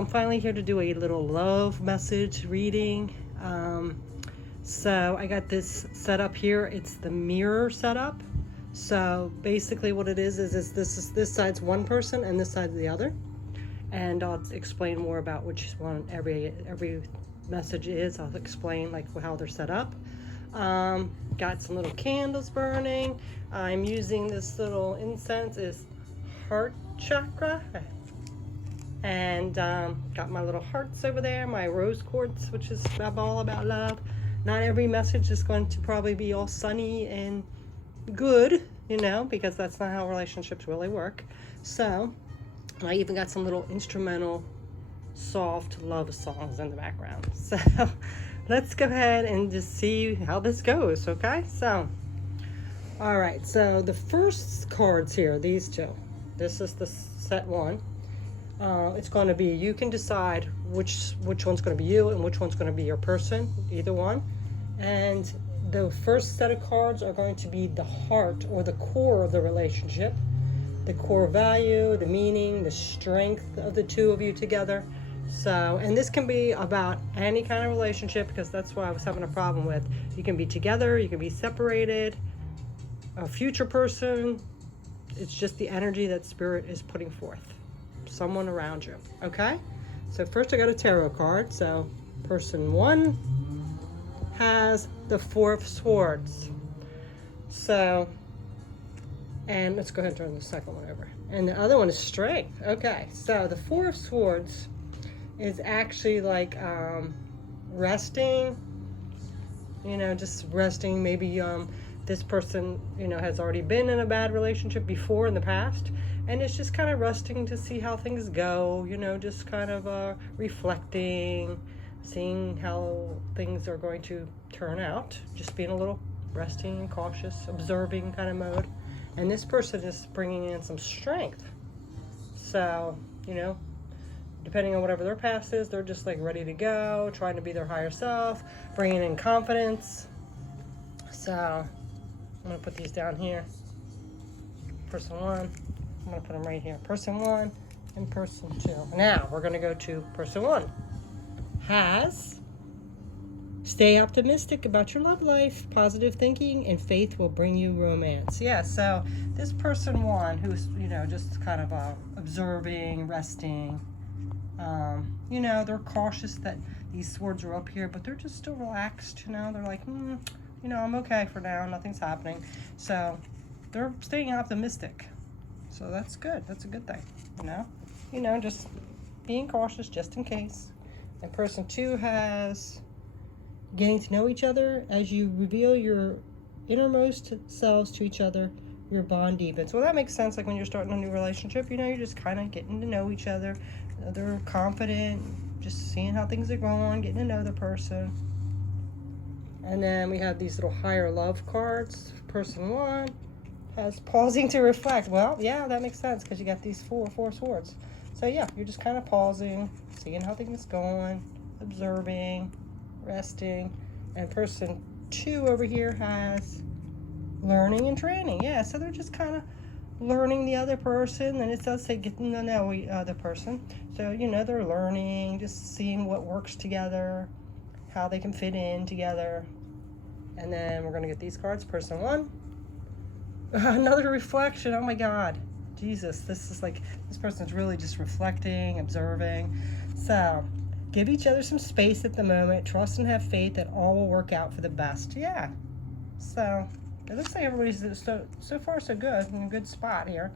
I'm finally here to do a little love message reading. So I got this set up here. It's the mirror setup. So basically what it is this side's one person and this side's the other. And I'll explain more about which one every message is. I'll explain like how they're set up. Got some little candles burning. I'm using this little incense is heart chakra, and got my little hearts over there, my rose quartz, which is all about love. Not every message is going to probably be all sunny and good, because that's not how relationships really work. So I even got some little instrumental soft love songs in the background. So let's go ahead and just see how this goes. Okay, so all right, so the first cards here, these two, this is the set one. It's going to be, you can decide which one's going to be you and which one's going to be your person, either one. And the first set of cards are going to be the heart or the core of the relationship, the core value, the meaning, the strength of the two of you together. So, and this can be about any kind of relationship, because that's what I was having a problem with. You can be together, you can be separated, a future person. It's just the energy that spirit is putting forth. Someone around you. Okay? So first I got a tarot card. So person one has the Four of Swords. So, and let's go ahead and turn the second one over. And the other one is Strength. Okay, so the Four of Swords is actually like resting, just resting. Maybe this person, has already been in a bad relationship before in the past, and it's just kind of resting to see how things go, just kind of reflecting, seeing how things are going to turn out, just being a little resting and cautious, observing kind of mode. And this person is bringing in some strength. So, depending on whatever their past is, they're just like ready to go, trying to be their higher self, bringing in confidence. So I'm going to put these down here. Person one, I'm going to put them right here. Person one and person two. Now we're going to go to person one. Has, stay optimistic about your love life. Positive thinking and faith will bring you romance. Yeah, so this person one who's, just kind of observing, resting, they're cautious that these swords are up here, but they're just still relaxed, they're like, I'm okay for now, nothing's happening. So they're staying optimistic. So that's good. That's a good thing, just being cautious just in case. And person two has getting to know each other. As you reveal your innermost selves to each other, your bond deepens. Well, that makes sense. Like when you're starting a new relationship, you're just kind of getting to know each other. They're confident, just seeing how things are going, getting to know the person. And then we have these little higher love cards. Person one has pausing to reflect. Well, yeah, that makes sense because you got these four swords. So yeah, you're just kind of pausing, seeing how things going, observing, resting. And person two over here has learning and training. Yeah, so they're just kind of learning the other person, and it does say getting to know the other person. So, they're learning, just seeing what works together, how they can fit in together. And then we're going to get these cards. Person one, another reflection. Oh my God, Jesus, this is like, this person's really just reflecting, observing. So give each other some space at the moment. Trust and have faith that all will work out for the best. Yeah, so it looks like everybody's so far so good, in a good spot here.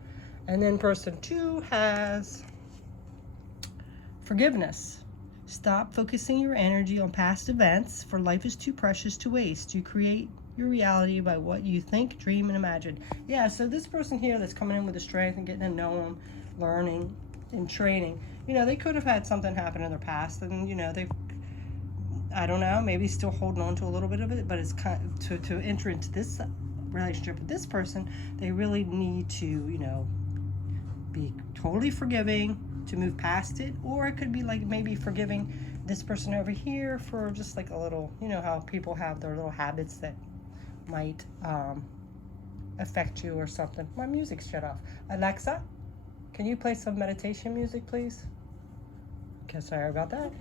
And then person two has forgiveness. Stop focusing your energy on past events, for life is too precious to waste. You create your reality by what you think, dream, and imagine. Yeah, so this person here that's coming in with the strength and getting to know them, learning and training, they could have had something happen in their past, and they, I don't know, maybe still holding on to a little bit of it, but it's kind of, to enter into this relationship with this person, they really need to, be totally forgiving, to move past it. Or it could be like maybe forgiving this person over here for just like a little, how people have their little habits that might affect you or something. My music's shut off. Alexa, can you play some meditation music, please? Okay, sorry about that.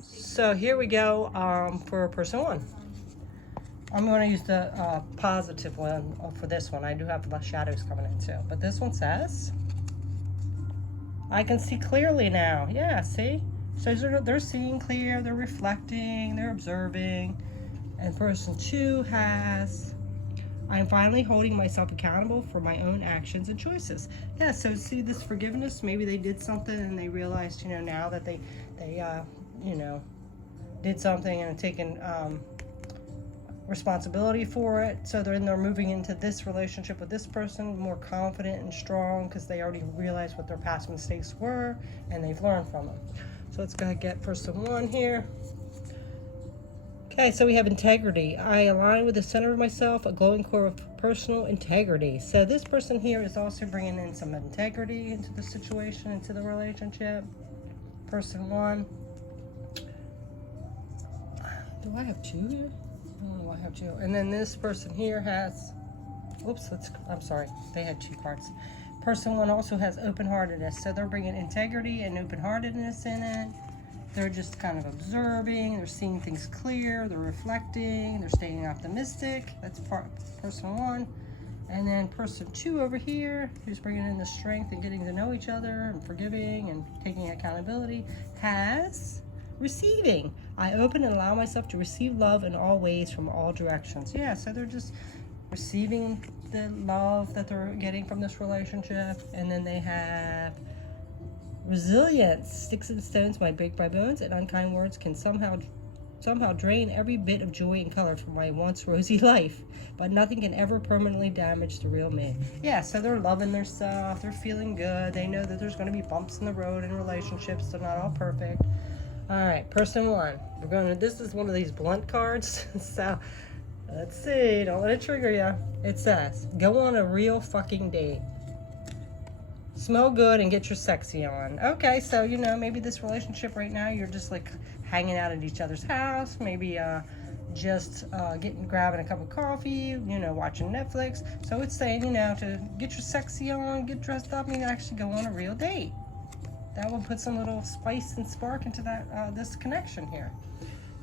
So here we go for person one. I'm going to use the positive one for this one. I do have the shadows coming in too. But this one says, I can see clearly now. Yeah, see? So they're seeing clear, they're reflecting, they're observing. And person two has, I'm finally holding myself accountable for my own actions and choices. Yeah, so see this forgiveness, maybe they did something and they realized, you know, now that they you know, did something and taken responsibility for it. So they're moving into this relationship with this person more confident and strong because they already realized what their past mistakes were and they've learned from them. So let's go get person one here. Okay, so we have integrity. I align with the center of myself, a glowing core of personal integrity. So this person here is also bringing in some integrity into the situation, into the relationship. Person one. Do I have two here? Oh, I have two. And then this person here has, oops, I'm sorry, they had two parts. Person one also has open-heartedness. So they're bringing integrity and open-heartedness in it. They're just kind of observing, they're seeing things clear, they're reflecting, they're staying optimistic. That's person one. And then person two over here, who's bringing in the strength and getting to know each other and forgiving and taking accountability, has receiving. I open and allow myself to receive love in all ways from all directions. Yeah, so they're just receiving the love that they're getting from this relationship. And then they have resilience. Sticks and stones might break my bones, and unkind words can somehow drain every bit of joy and color from my once rosy life, but nothing can ever permanently damage the real me. Yeah, so they're loving their stuff, they're feeling good, they know that there's going to be bumps in the road in relationships, they're not all perfect. All right, person one, this is one of these blunt cards. So let's see, don't let it trigger you. It says, go on a real fucking date. Smell good and get your sexy on. Okay, so, you know, maybe this relationship right now, you're just like hanging out at each other's house, maybe just grabbing a cup of coffee, you know, watching Netflix. So it's saying, you know, to get your sexy on, get dressed up, and actually go on a real date. That will put some little spice and spark into that this connection here.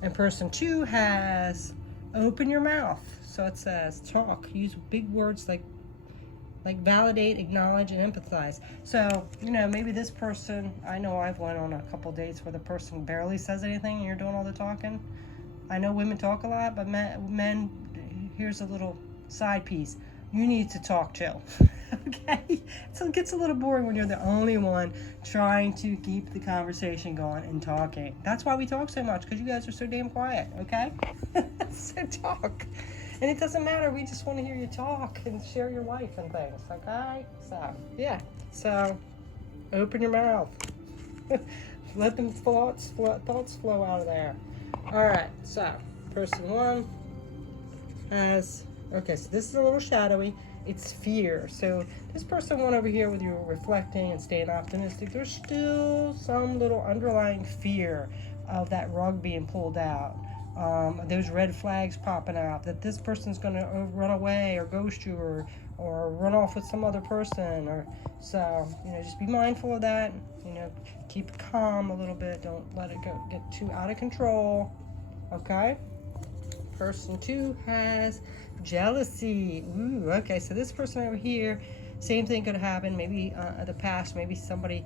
And person two has open your mouth. So it says talk, use big words like validate, acknowledge, and empathize. So, you know, maybe this person, I know I've went on a couple dates where the person barely says anything and you're doing all the talking. I know women talk a lot, but men, here's a little side piece. You need to talk too. Okay? So it gets a little boring when you're the only one trying to keep the conversation going and talking. That's why we talk so much, because you guys are so damn quiet, okay? So talk. And it doesn't matter, we just want to hear you talk and share your life and things, okay? So, yeah. So, open your mouth. Let them thoughts flow out of there. All right, so, person one has, okay, so this is a little shadowy. It's fear. So, this person one over here with you reflecting and staying optimistic, there's still some little underlying fear of that rug being pulled out. Those red flags popping out that this person's going to run away or ghost you or run off with some other person, or so, you know, just be mindful of that. You know, keep calm a little bit, don't let it get too out of control. Okay, person two has jealousy. Ooh, okay, so this person over here, same thing could happen, maybe the past, maybe somebody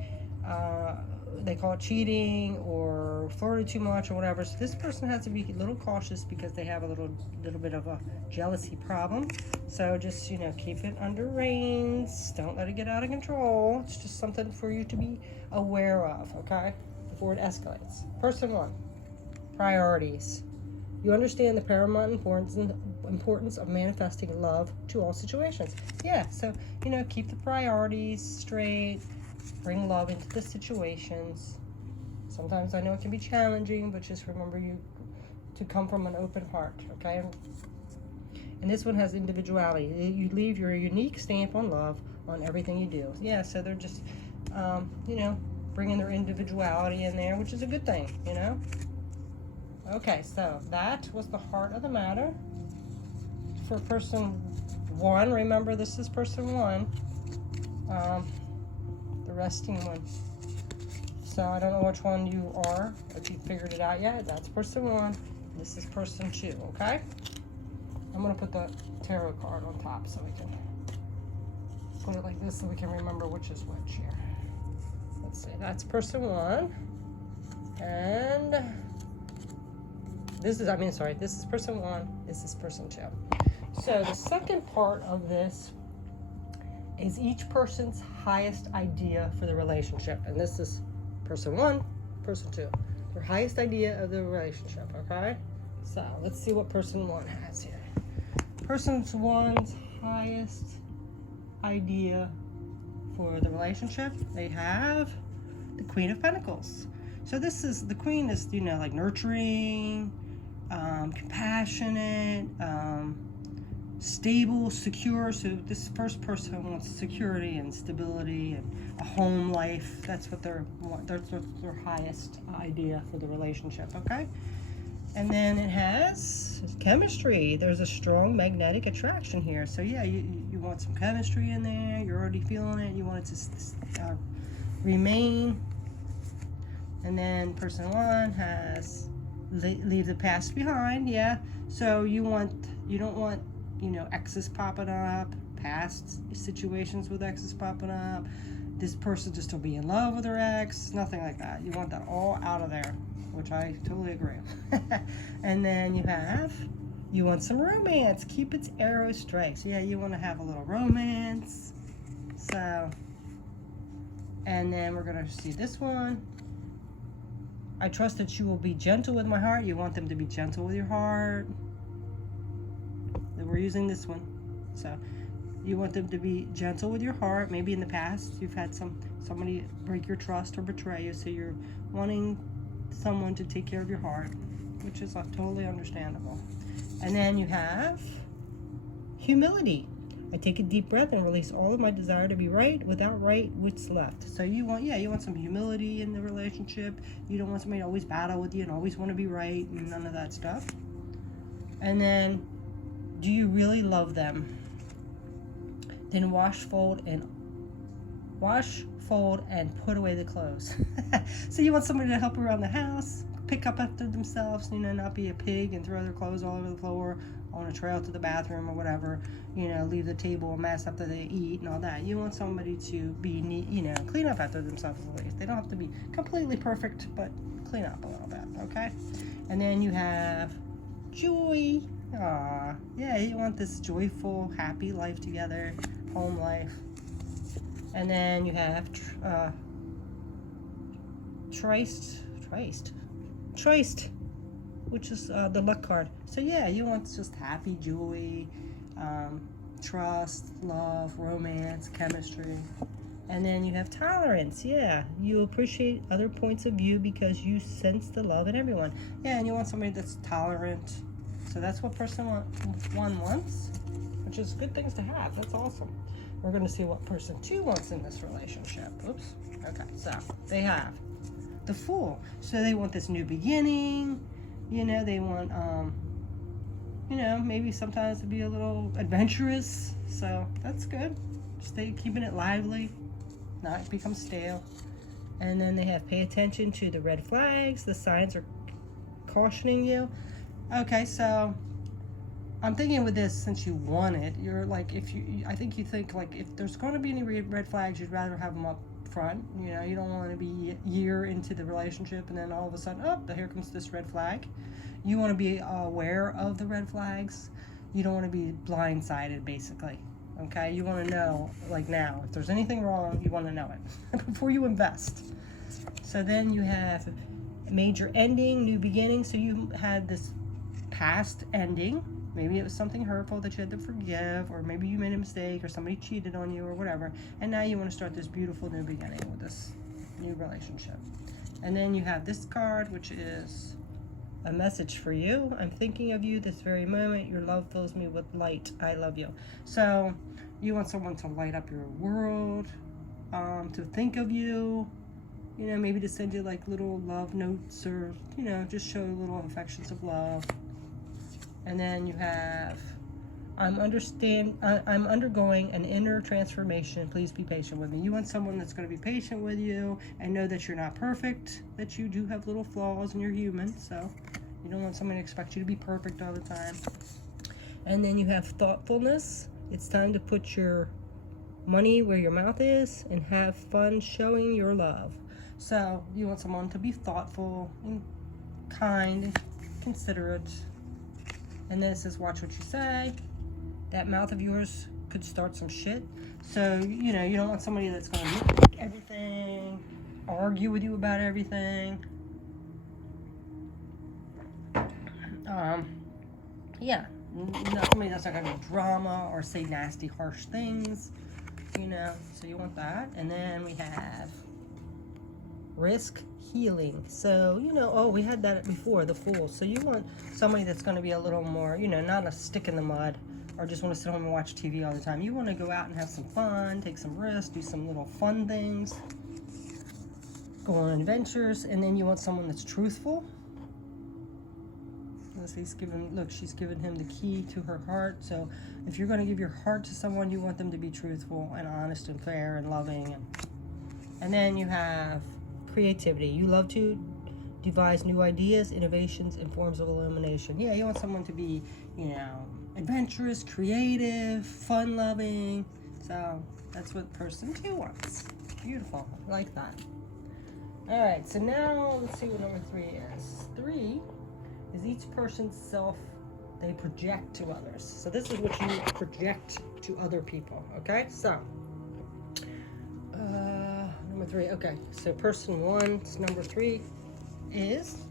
they call it cheating or flirted too much or whatever. So this person has to be a little cautious because they have a little bit of a jealousy problem. So just, you know, keep it under reins. Don't let it get out of control. It's just something for you to be aware of, okay, before it escalates. Person one, priorities. You understand the paramount importance of manifesting love to all situations. Yeah, so, you know, keep the priorities straight. Bring love into the situations. Sometimes I know it can be challenging, but just remember you to come from an open heart, okay? And this one has individuality. You leave your unique stamp on love on everything you do. Yeah, so they're just, you know, bringing their individuality in there, which is a good thing, you know? Okay, so that was the heart of the matter. For person one, remember this is person one. The resting one. So I don't know which one you are, if you figured it out yet. That's person 1. This is person 2, okay? I'm gonna put the tarot card on top so we can put it like this so we can remember which is which here. Let's see, that's person 1. And this is, this is person 1, this is person 2. So the second part of this is each person's highest idea for the relationship. And this is person 1, person 2. Their highest idea of the relationship, okay? So let's see what person 1 has here. Person 1's highest idea for the relationship, they have the Queen of Pentacles. So this is, the Queen is, you know, like nurturing, compassionate, stable, secure. So this first person wants security and stability and a home life. That's what their highest idea for the relationship, okay? And then it has chemistry. There's a strong magnetic attraction here. So yeah, you want some chemistry in there. You're already feeling it. You want it to remain. And then person 1 has leave the past behind. Yeah. So you don't want, you know, exes popping up, past situations with exes popping up. This person just will be in love with their ex. Nothing like that. You want that all out of there, which I totally agree. And then you want some romance. Cupid's arrow strikes. Yeah, you want to have a little romance. So, and then we're going to see this one. I trust that you will be gentle with my heart. You want them to be gentle with your heart. And we're using this one. So, you want them to be gentle with your heart. Maybe in the past you've had somebody break your trust or betray you, so you're wanting someone to take care of your heart, which is totally understandable. And then you have humility. I take a deep breath and release all of my desire to be right. Without right, what's left? So you want some humility in the relationship. You don't want somebody to always battle with you and always want to be right and none of that stuff. And then, do you really love them? Then wash, fold, and put away the clothes. So you want somebody to help around the house, pick up after themselves, you know, not be a pig and throw their clothes all over the floor on a trail to the bathroom or whatever, you know, leave the table a mess after they eat and all that. You want somebody to be neat, you know, clean up after themselves at least. They don't have to be completely perfect, but clean up a little bit, okay? And then you have joy. Aww, yeah, you want this joyful, happy life together, home life. And then you have Trist, which is the luck card. So yeah, you want just happy, joy, trust, love, romance, chemistry. And then you have tolerance. Yeah, you appreciate other points of view because you sense the love in everyone. Yeah, and you want somebody that's tolerant. So that's what person 1 wants, which is good things to have. That's awesome. We're going to see what person 2 wants in this relationship. Oops. Okay, so they have the Fool. So they want this new beginning. You know, they want, you know, maybe sometimes to be a little adventurous. So that's good. Keeping it lively, not become stale. And then they have pay attention to the red flags. The signs are cautioning you. Okay, so I'm thinking with this, since you want it, you're like, I think you think like if there's going to be any red flags, you'd rather have them up front. You know, you don't want to be a year into the relationship and then all of a sudden, oh, here comes this red flag. You want to be aware of the red flags. You don't want to be blindsided, basically. Okay, you want to know, like now, if there's anything wrong, you want to know it before you invest. So then you have major ending, new beginning. So you had this past ending. Maybe it was something hurtful that you had to forgive, or maybe you made a mistake, or somebody cheated on you, or whatever. And now you want to start this beautiful new beginning with this new relationship. And then you have this card, which is a message for you. I'm thinking of you this very moment. Your love fills me with light. I love you. So you want someone to light up your world, to think of you, you know, maybe to send you like little love notes, or, you know, just show little affections of love. And then you have I'm undergoing an inner transformation. Please be patient with me. You want someone that's going to be patient with you and know that you're not perfect, that you do have little flaws and you're human. So you don't want someone to expect you to be perfect all the time. And then you have thoughtfulness. It's time to put your money where your mouth is and have fun showing your love. So you want someone to be thoughtful and kind, considerate. And then it says, watch what you say. That mouth of yours could start some shit. So, you know, you don't want somebody that's going to nitpick everything, argue with you about everything. Yeah, not somebody that's not going to be drama or say nasty, harsh things, you know. So you want that. And then we have risk healing. So, you know, oh, we had that before, the Fool. So you want somebody that's going to be a little more, you know, not a stick in the mud or just want to sit home and watch TV all the time. You want to go out and have some fun, take some risks, do some little fun things, go on adventures. And then you want someone that's truthful. She's given him the key to her heart. So if you're going to give your heart to someone, you want them to be truthful and honest and fair and loving. And then you have creativity. You love to devise new ideas, innovations, and forms of illumination. Yeah, you want someone to be, you know, adventurous, creative, fun-loving. So that's what person 2 wants. Beautiful. I like that. All right, so now let's see what number 3 is. 3 is each person's self they project to others. So this is what you project to other people, okay? So, number 3, okay. So person 1's number 3 is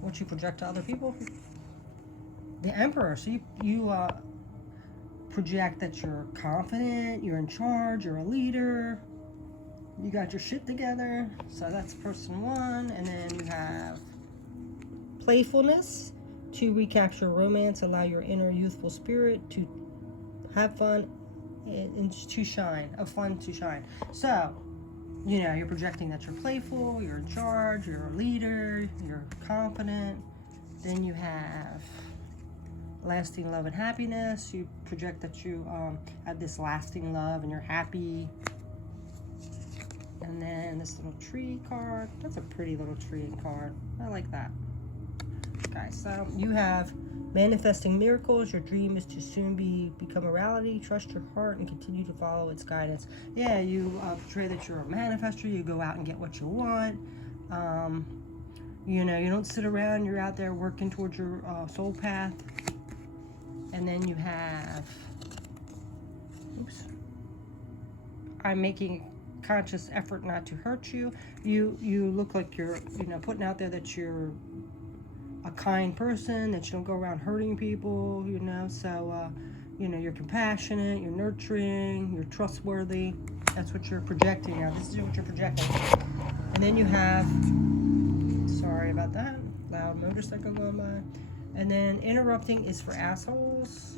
what you project to other people. The Emperor. So you project that you're confident, you're in charge, you're a leader, you got your shit together. So that's person 1. And then you have playfulness, to recapture romance, allow your inner youthful spirit to have fun and to shine, fun to shine. So, you know, you're projecting that you're playful, you're in charge, you're a leader, you're confident. Then you have lasting love and happiness. You project that you have this lasting love and you're happy. And then this little tree card. That's a pretty little tree card. I like that. Okay, so you have manifesting miracles. Your dream is to soon become a reality. Trust your heart and continue to follow its guidance. Yeah, you portray that you're a manifester. You go out and get what you want. You know, you don't sit around. You're out there working towards your soul path. And then you have, I'm making conscious effort not to hurt you. You look like you're, you know, putting out there that you're a kind person, that you don't go around hurting people, you know. So, you know, you're compassionate, you're nurturing, you're trustworthy. That's what you're projecting now. This is what you're projecting. And then you have, sorry about that, loud motorcycle going by. And then interrupting is for assholes.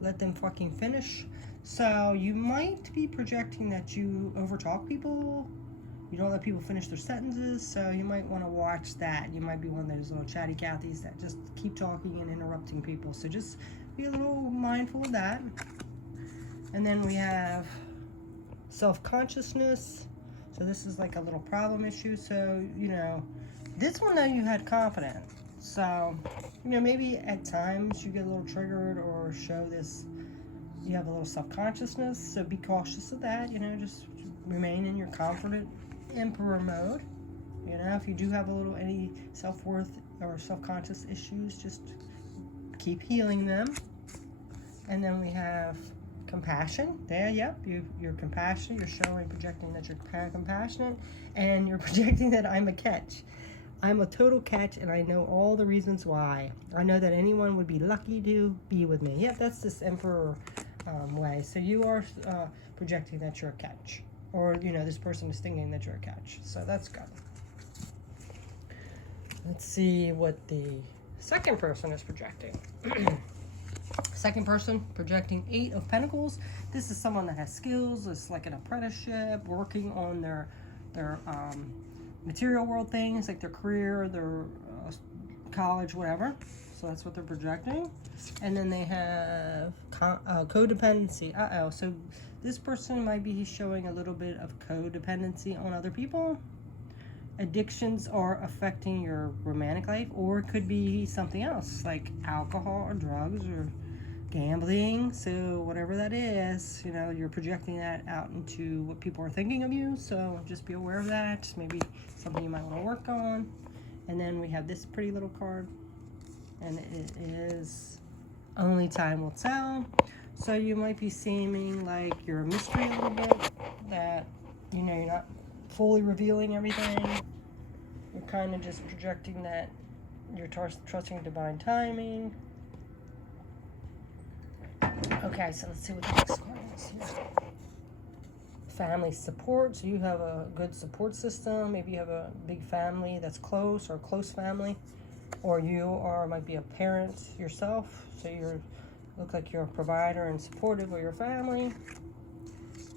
Let them fucking finish. So you might be projecting that you overtalk people. You don't let people finish their sentences, so you might want to watch that. You might be one of those little chatty Cathys that just keep talking and interrupting people. So just be a little mindful of that. And then we have self-consciousness. So this is like a little problem issue. So, you know, this one though you had confidence. So, you know, maybe at times you get a little triggered or show this, you have a little self-consciousness. So be cautious of that, you know, just remain in your confident emperor mode. You know, if you do have any self-worth or self-conscious issues, just keep healing them. And then we have compassion. There, yep, you're compassionate. You're showing, projecting that you're compassionate, and you're projecting that I'm a catch. I'm a total catch, and I know all the reasons why. I know that anyone would be lucky to be with me. Yep, that's this emperor way. So you are projecting that you're a catch. Or, you know, this person is thinking that you're a catch. So that's good. Let's see what the second person is projecting. Second person projecting 8 of Pentacles. This is someone that has skills. It's like an apprenticeship, working on their material world things, like their career, their college, whatever. So that's what they're projecting. And then they have codependency. So this person might be showing a little bit of codependency on other people. Addictions are affecting your romantic life, or it could be something else like alcohol or drugs or gambling. So whatever that is, you know, you're projecting that out into what people are thinking of you. So just be aware of that. Maybe something you might want to work on. And then we have this pretty little card, and it is only time will tell. So you might be seeming like you're a mystery a little bit, that, you know, you're not fully revealing everything. You're kind of just projecting that you're trusting divine timing. Okay, so let's see what the next card is here. Family support. So you have a good support system. Maybe you have a big family that's close, or close family, or you might be a parent yourself. So look like you're a provider and supportive of your family.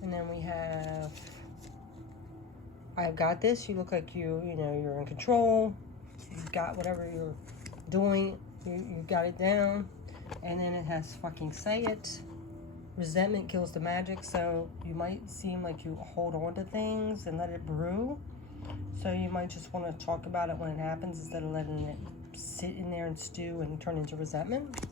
And then we have, I've got this. You look like you're in control. You've got whatever you're doing. You got it down. And then it has fucking say it. Resentment kills the magic. So you might seem like you hold on to things and let it brew. So you might just want to talk about it when it happens instead of letting it sit in there and stew and turn into resentment.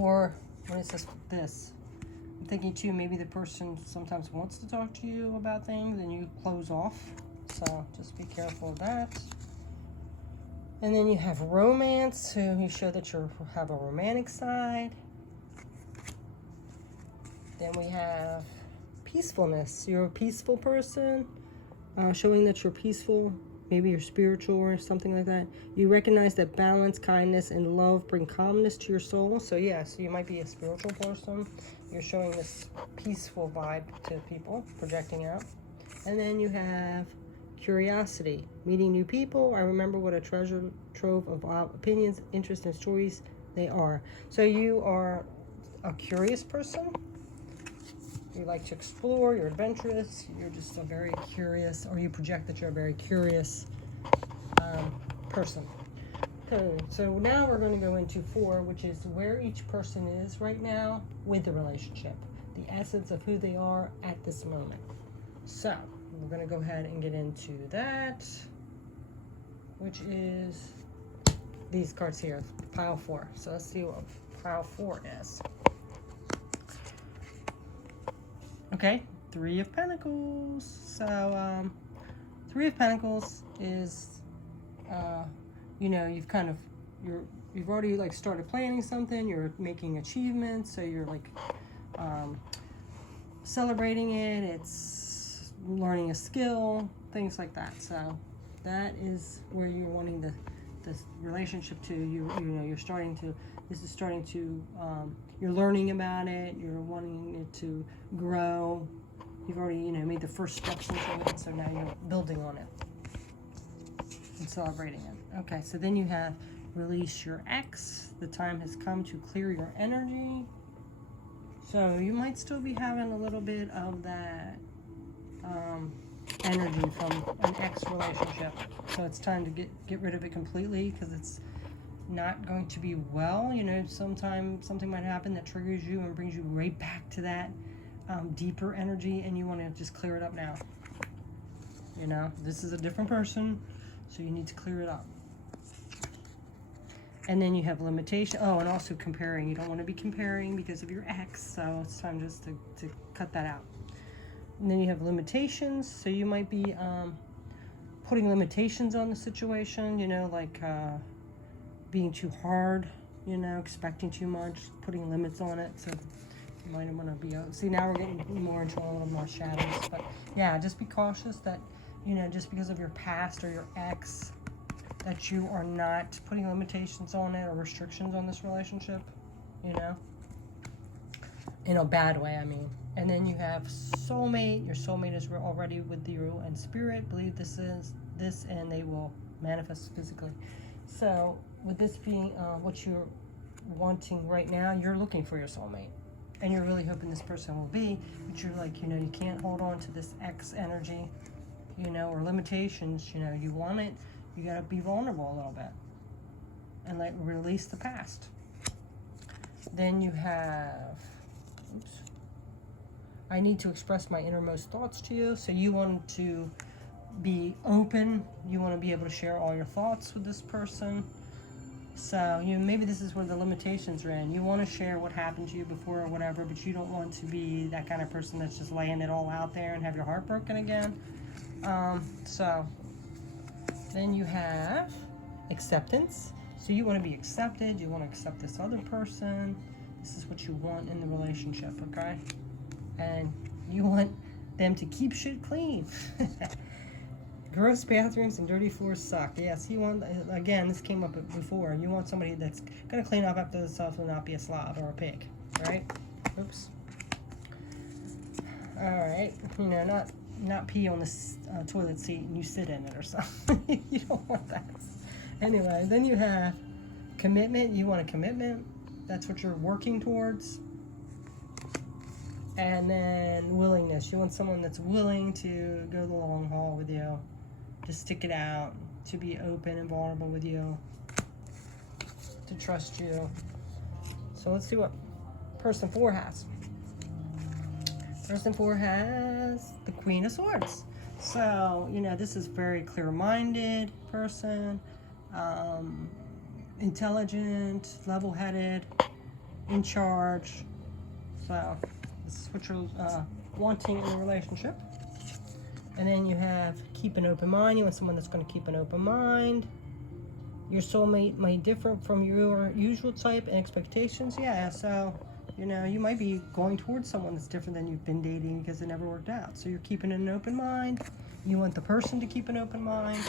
Or when it says this, I'm thinking too, maybe the person sometimes wants to talk to you about things and you close off. So just be careful of that. And then you have romance, so you show that you have a romantic side. Then we have peacefulness. You're a peaceful person, showing that you're peaceful. Maybe you're spiritual or something like that. You recognize that balance, kindness, and love bring calmness to your soul. So so you might be a spiritual person. You're showing this peaceful vibe to people, projecting out. And then you have curiosity, meeting new people. I remember what a treasure trove of opinions, interests, and stories they are. So you are a curious person. You like to explore, you're adventurous, you're just a very curious, or you project that you're a very curious person. Okay, so now we're going to go into 4, which is where each person is right now with the relationship, the essence of who they are at this moment. So we're going to go ahead and get into that, which is these cards here, pile 4. So let's see what pile 4 is. Okay, 3 of Pentacles. So, 3 of Pentacles is, you've already like started planning something. You're making achievements, so you're like celebrating it. It's learning a skill, things like that. So that is where you're wanting the relationship to. You're starting to. This is starting to. You're learning about it. You're wanting it to grow. You've already, made the first steps into it. So now you're building on it and celebrating it. Okay, so then you have release your ex. The time has come to clear your energy. So you might still be having a little bit of that energy from an ex relationship. So it's time to get rid of it completely, because it's not going to be well. Sometime something might happen that triggers you and brings you right back to that deeper energy, and you want to just clear it up now. This is a different person, so you need to clear it up. And then you have limitation. Oh, and also comparing. You don't want to be comparing because of your ex, so it's time just to cut that out. And then you have limitations, so you might be putting limitations on the situation, like being too hard, expecting too much, putting limits on it. So you might want to be, see, now we're getting more into a little more shadows. But yeah, just be cautious that, just because of your past or your ex, that you are not putting limitations on it or restrictions on this relationship, in a bad way, I mean. And then you have soulmate. Your soulmate is already with you in spirit. Believe this, and they will manifest physically. So with this being what you're wanting right now, you're looking for your soulmate, and you're really hoping this person will be, but you're like, you can't hold on to this ex energy, or limitations. You want it, you got to be vulnerable a little bit. and like release the past. Then you have, oops, I need to express my innermost thoughts to you. So you want to be open. You want to be able to share all your thoughts with this person. So maybe this is where the limitations are in. You want to share what happened to you before or whatever, but you don't want to be that kind of person that's just laying it all out there and have your heart broken again. So then you have acceptance. So you want to be accepted. You want to accept this other person. This is what you want in the relationship, okay? And you want them to keep shit clean. Gross bathrooms and dirty floors suck. Yes, you want, again, this came up before. You want somebody that's going to clean up after themselves and not be a slob or a pig, right? Oops. All right. You know, not pee on the toilet seat and you sit in it or something. You don't want that. Anyway, then you have commitment. You want a commitment. That's what you're working towards. And then willingness. You want someone that's willing to go the long haul with you, to stick it out, to be open and vulnerable with you, to trust you. So let's see what person 4 has. Person 4 has the Queen of Swords. So, you know, this is very clear-minded person, intelligent, level-headed, in charge. So this is what you're wanting in a relationship. And then you have keep an open mind. You want someone that's going to keep an open mind. Your soulmate might differ from your usual type and expectations. Yeah, so, you know, you might be going towards someone that's different than you've been dating because it never worked out. So you're keeping an open mind. You want the person to keep an open mind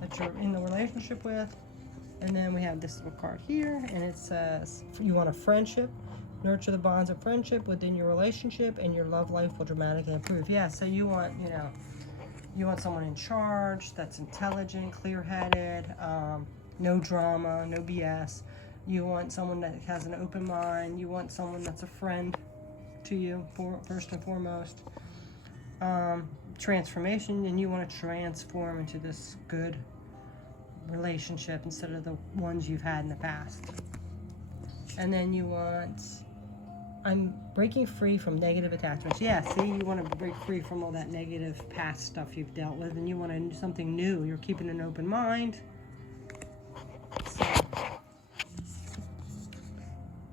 that you're in the relationship with. And then we have this little card here, and it says you want a friendship. Nurture the bonds of friendship within your relationship, and your love life will dramatically improve. Yeah, so you want, you know, you want someone in charge that's intelligent, clear-headed, no drama, no BS. You want someone that has an open mind. You want someone that's a friend to you, first and foremost. Transformation, and you want to transform into this good relationship instead of the ones you've had in the past. And then you want, I'm breaking free from negative attachments. Yeah, see, you want to break free from all that negative past stuff you've dealt with, and you want to do something new. You're keeping an open mind. So,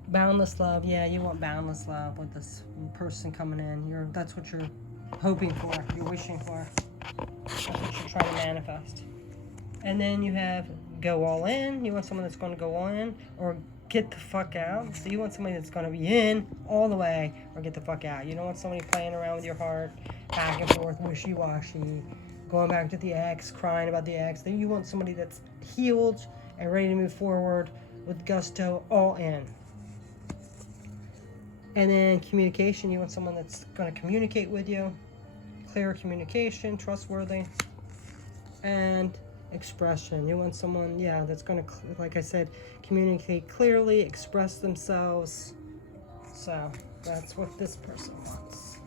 boundless love. Yeah, you want boundless love with this person coming in. That's what you're hoping for. You're wishing for. That's what you're trying to manifest. And then you have go all in. You want someone that's going to go all in, or get the fuck out. So you want somebody that's going to be in all the way, or get the fuck out. You don't want somebody playing around with your heart, back and forth, wishy-washy, going back to the ex, crying about the ex. Then you want somebody that's healed and ready to move forward with gusto, all in. And then communication. You want someone that's going to communicate with you. Clear communication, trustworthy. And expression. You want someone, yeah, that's going to, like I said, communicate clearly, express themselves. So that's what this person wants.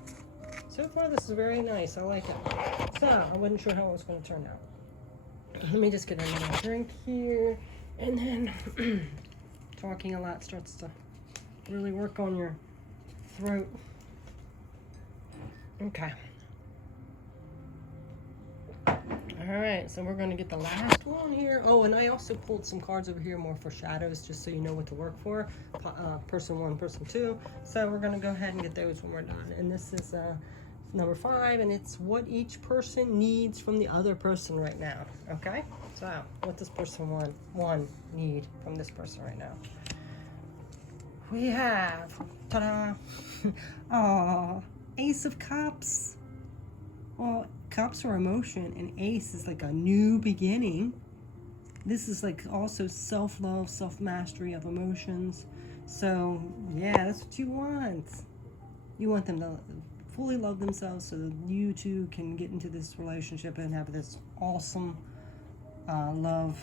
So far, this is very nice. I like it. So I wasn't sure how it was going to turn out. Let me just get another drink here, and then talking a lot starts to really work on your throat. Okay. All right, so we're going to get the last one here. Oh, and I also pulled some cards over here more for shadows, just so you know what to work for. Person 1, person 2. So we're going to go ahead and get those when we're done. And this is number 5, and it's what each person needs from the other person right now. Okay? So what does person 1 need from this person right now? We have, ta-da, oh, Ace of Cups. Well, Cups are emotion, and Ace is like a new beginning. This is like also self-love, self-mastery of emotions. So, yeah, that's what you want. You want them to fully love themselves so that you two can get into this relationship and have this awesome love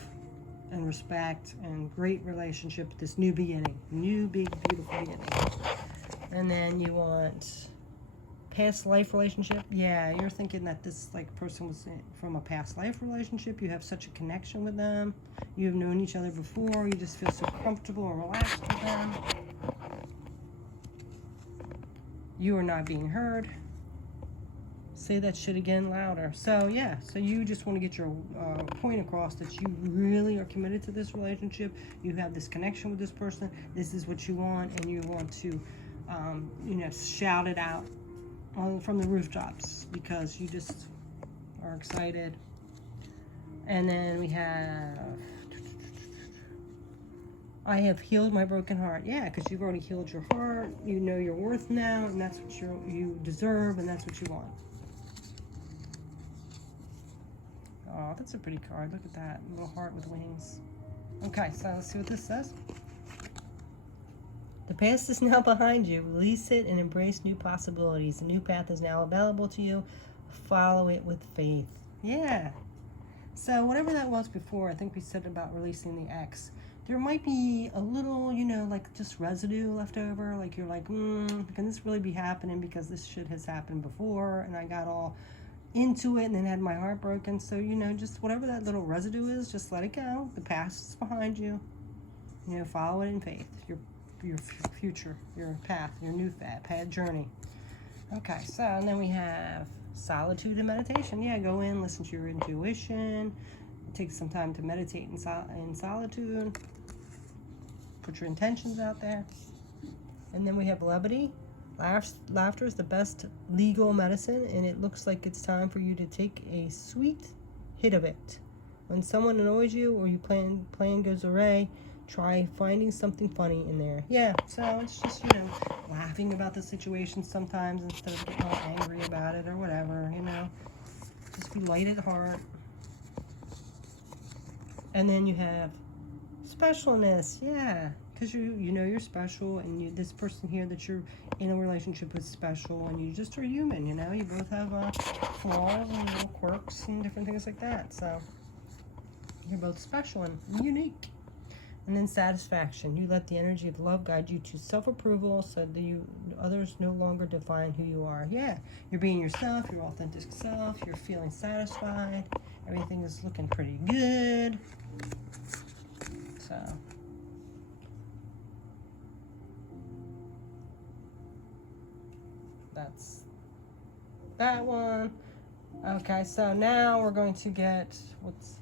and respect and great relationship, this new beginning. New, big, beautiful beginning. And then you want Past life relationship. Yeah, you're thinking that this like person was from a past life relationship. You have such a connection with them. You have known each other before. You just feel so comfortable and relaxed with them. You are not being heard. Say that shit again louder. So yeah, so you just want to get your point across that you really are committed to this relationship. You have this connection with this person. This is what you want, and you want to, you know, shout it out from the rooftops because you just are excited. And then we have, I have healed my broken heart. Yeah, because you've already healed your heart. You know your worth now, and that's what you deserve, and that's what you want. Oh, that's a pretty card. Look at that little heart with wings. Okay, so let's see what this says. The past is now behind you. Release it and embrace new possibilities. A new path is now available to you. Follow it with faith. Yeah. So whatever that was before, I think we said about releasing the ex. There might be a little, you know, like just residue left over. Like you're like, can this really be happening? Because this shit has happened before, and I got all into it and then had my heart broken. So, you know, just whatever that little residue is, just let it go. The past is behind you. You know, follow it in faith. Your future, your path, your new path journey. Okay, so and then we have solitude and meditation. Yeah, go in, listen to your intuition. Take some time to meditate in solitude. Put your intentions out there. And then we have levity. Laughter is the best legal medicine, and it looks like it's time for you to take a sweet hit of it. When someone annoys you or your plan goes awry, try finding something funny in there. Yeah, so it's just, you know, laughing about the situation sometimes instead of getting all angry about it or whatever, you know. Just be light at heart. And then you have specialness, yeah. Because you know you're special, and this person here that you're in a relationship with is special, and you just are human, you know. You both have flaws and little quirks and different things like that. So you're both special and unique. And then satisfaction. You let the energy of love guide you to self-approval so that others no longer define who you are. Yeah, you're being yourself, your authentic self. You're feeling satisfied. Everything is looking pretty good. So that's that one. Okay, so now we're going to get what's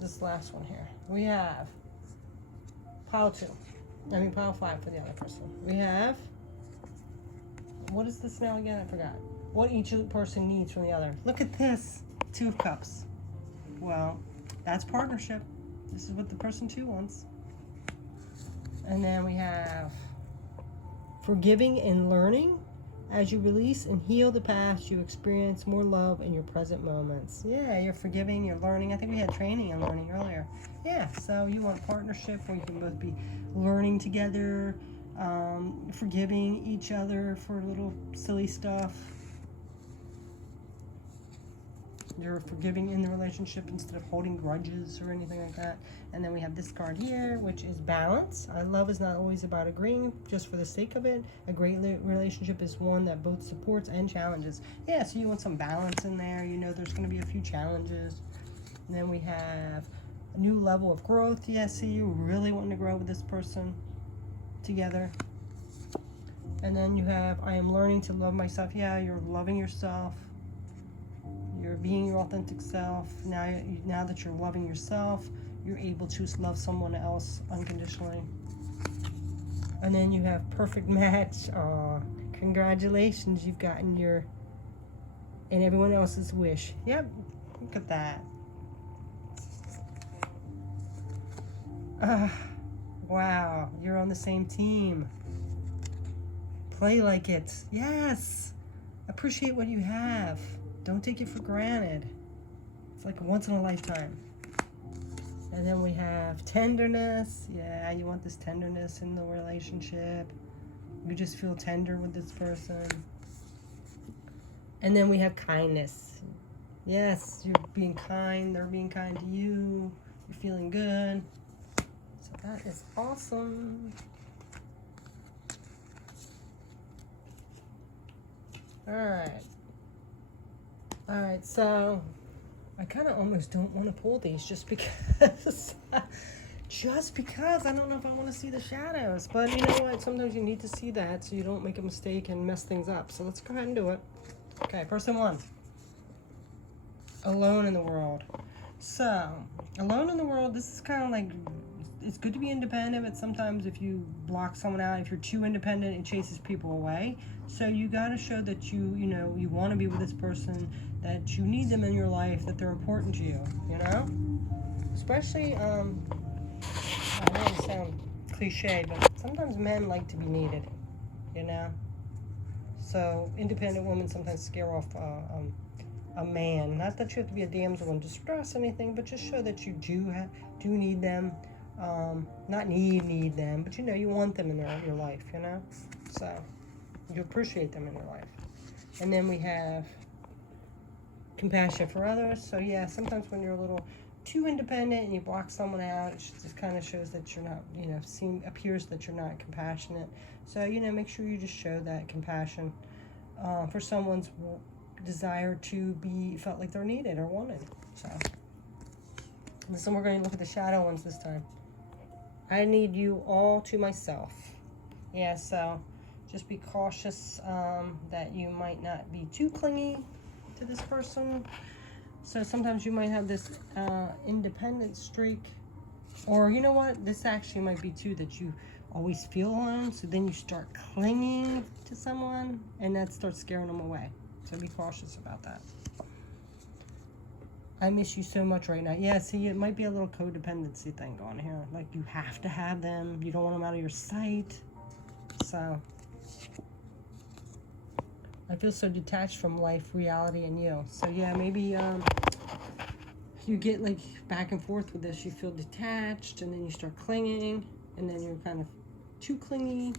this last one here. We have pile 5 for the other person. We have, what is this now again? I forgot. What each person needs from the other. Look at this, 2 of Cups. Well, that's partnership. This is what the person 2 wants. And then we have forgiving and learning. As you release and heal the past, you experience more love in your present moments. Yeah, you're forgiving, you're learning. I think we had training and learning earlier. Yeah, so you want partnership where you can both be learning together, forgiving each other for little silly stuff. You're forgiving in the relationship instead of holding grudges or anything like that. And then we have this card here, which is balance. Love is not always about agreeing just for the sake of it. A great relationship is one that both supports and challenges. Yeah, so you want some balance in there. You know there's going to be a few challenges. And then we have a new level of growth. Yeah, see, you really want to grow with this person together. And then you have, I am learning to love myself. Yeah, you're loving yourself. You're being your authentic self. Now that you're loving yourself, you're able to love someone else unconditionally. And then you have perfect match. Congratulations, you've gotten your and everyone else's wish. Yep, look at that. Wow, you're on the same team. Play like it. Yes. Appreciate what you have. Don't take it for granted. It's like a once in a lifetime. And then we have tenderness. Yeah, you want this tenderness in the relationship. You just feel tender with this person. And then we have kindness. Yes, you're being kind. They're being kind to you. You're feeling good. So that is awesome. All right, so I kind of almost don't want to pull these just because, just because I don't know if I want to see the shadows. But you know what? Sometimes you need to see that so you don't make a mistake and mess things up. So let's go ahead and do it. Okay, person one. Alone in the world. So, alone in the world, this is kind of like, it's good to be independent, but sometimes if you block someone out, if you're too independent, it chases people away. So you got to show that you want to be with this person, that you need them in your life, that they're important to you, Especially, I know it sounds cliche, but sometimes men like to be needed, So independent women sometimes scare off a man. Not that you have to be a damsel in distress or anything, but just show that you do need them. Not need them, but you want them in your life, So you appreciate them in your life. And then we have compassion for others. So yeah, sometimes when you're a little too independent and you block someone out, it just kind of shows that you're not, appears that you're not compassionate. So, make sure you just show that compassion for someone's desire to be felt like they're needed or wanted. So we're going to look at the shadow ones this time. I need you all to myself. Yeah, so just be cautious that you might not be too clingy to this person. So sometimes you might have this independent streak, or you know what, this actually might be too, that you always feel alone, so then you start clinging to someone and that starts scaring them away. So be cautious about that. I miss you so much right now. Yeah, see, it might be a little codependency thing going here. Like, you have to have them. You don't want them out of your sight. So, I feel so detached from life, reality, and you. So, yeah, maybe you get, like, back and forth with this. You feel detached, and then you start clinging, and then you're kind of too clingy.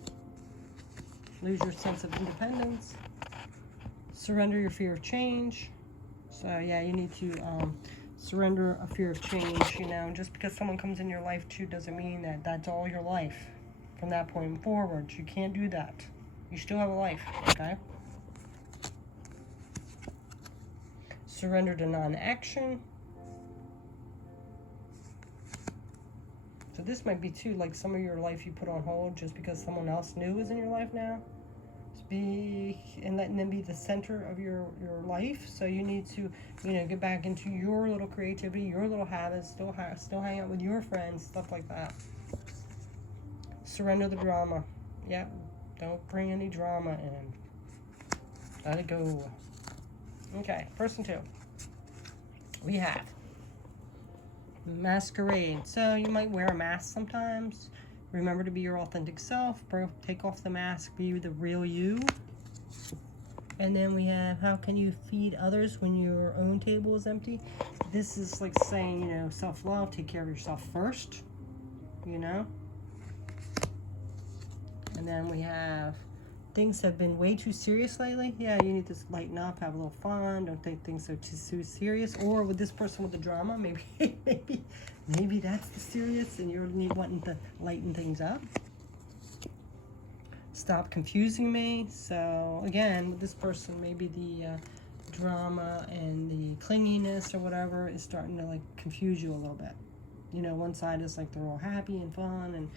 Lose your sense of independence. Surrender your fear of change. So yeah, you need to surrender a fear of change. Just because someone comes in your life too doesn't mean that that's all your life from that point forward. You can't do that. You still have a life, okay? Surrender to non-action. So this might be too, like, some of your life you put on hold just because someone else new is in your life now. And letting them be the center of your life. So you need to, get back into your little creativity, your little habits, still hang out with your friends, stuff like that. Surrender the drama. Yep, don't bring any drama in. Let it go. Okay, person two. We have masquerade. So you might wear a mask sometimes. Remember to be your authentic self. Take off the mask. Be the real you. And then we have, how can you feed others when your own table is empty? This is like saying, self-love. Take care of yourself first. And then we have, things have been way too serious lately. Yeah, you need to lighten up, have a little fun. Don't take things so too serious. Or with this person with the drama, maybe that's the serious and you're wanting to lighten things up. Stop confusing me. So again, with this person, maybe the drama and the clinginess or whatever is starting to, like, confuse you a little bit. One side is like they're all happy and fun and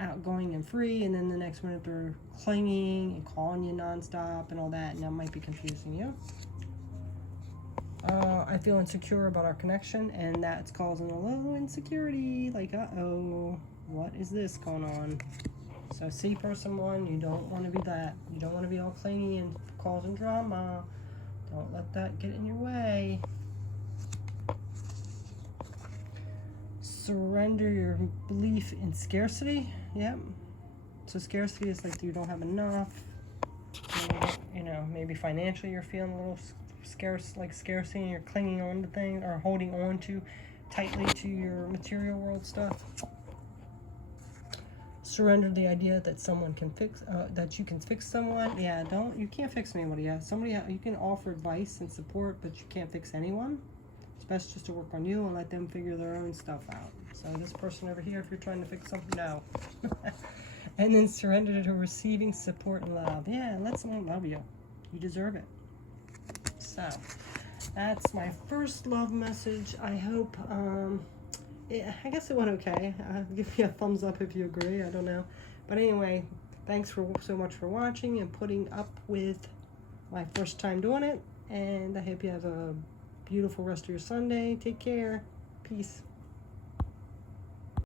outgoing and free, and then the next minute they're clinging and calling you nonstop and all that, and that might be confusing you. I feel insecure about our connection, and that's causing a little insecurity. Like, what is this going on? So see, person one, you don't want to be that. You don't want to be all clingy and causing drama. Don't let that get in your way. Surrender your belief in scarcity. Yep. So scarcity is like you don't have enough. Maybe financially you're feeling a little scarcity, and you're clinging on to things or holding on to tightly to your material world stuff. Surrender the idea that someone can fix, that you can fix someone. Yeah, you can't fix anybody. Yeah, you can offer advice and support, but you can't fix anyone. It's best just to work on you and let them figure their own stuff out. So this person over here, if you're trying to fix something, no. And then surrender to receiving support and love. Yeah, let someone love you. You deserve it. So that's my first love message. I hope, I guess it went okay. Give me a thumbs up if you agree. I don't know. But anyway, thanks so much for watching and putting up with my first time doing it. And I hope you have a beautiful rest of your Sunday. Take care. Peace.